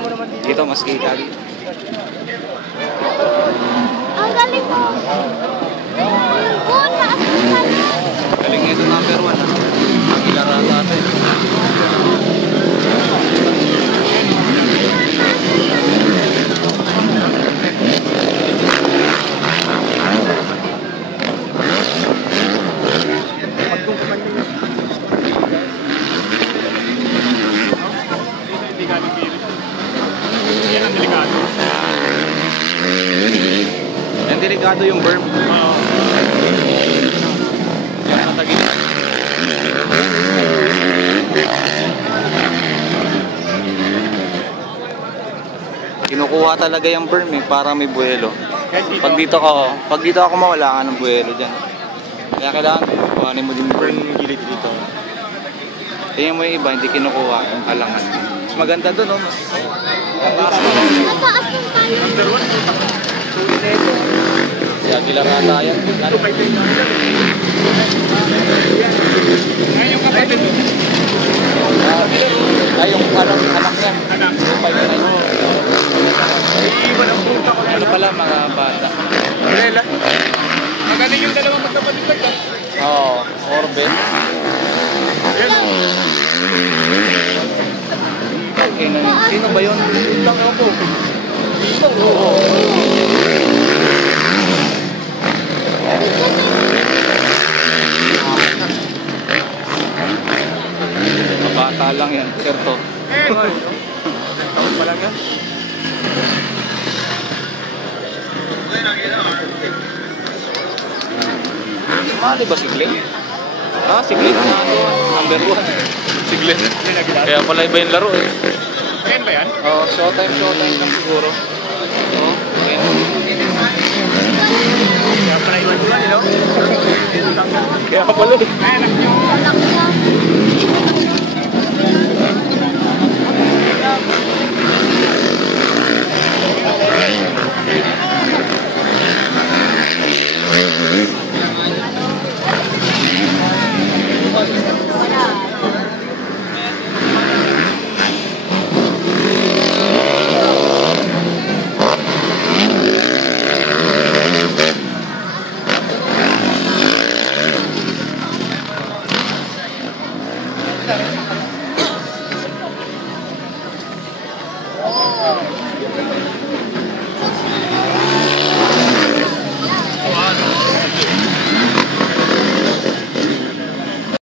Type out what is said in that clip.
mo naman dito. Dito mas kita dito. Ang galing mo. Taas mo sana. Galing ito number 1 ha. Ilang rata ito. Hindi galing pilit. Yan ang delikado. Yan delikado yung berm. Oo. Yan matagin. Kinukuha talaga yung berm eh, para may buwelo. Pag dito ako mawala ka ng buwelo dyan. Kaya kailangan kuhanin mo din yung berm. Yung gilid dito. Tingnan mo yung iba, hindi kinukuha yung alangan. Mas maganda doon, no? Mas mataas mo. Mataas lang tayo. Number 1. Sulit na ito. Kaya gilang ata yan. Ano ba ito yung ngayon yung kapatid mo? Ay, yung anak niya. Anak. Yung 5'9". Iiwan ang punta ko. Ano pala, mga bata. Rela. Magaling yung dalawang magkapatid ba? Oo, Orbe. Yan. Okay, sino ba yun? Lang ako. Bata lang yan, Kerto. Taon pa lang yan. Mali ba si Glenn? Ah, si Glenn na ito. Number 1. Si Glenn. Kaya pala iba yung laro eh. Ayan ba yan? Oh, showtime lang siguro. Oh, okay. Kaya pala iwan ko lang, no? Kaya pala eh. Ayan, yung Anak niya.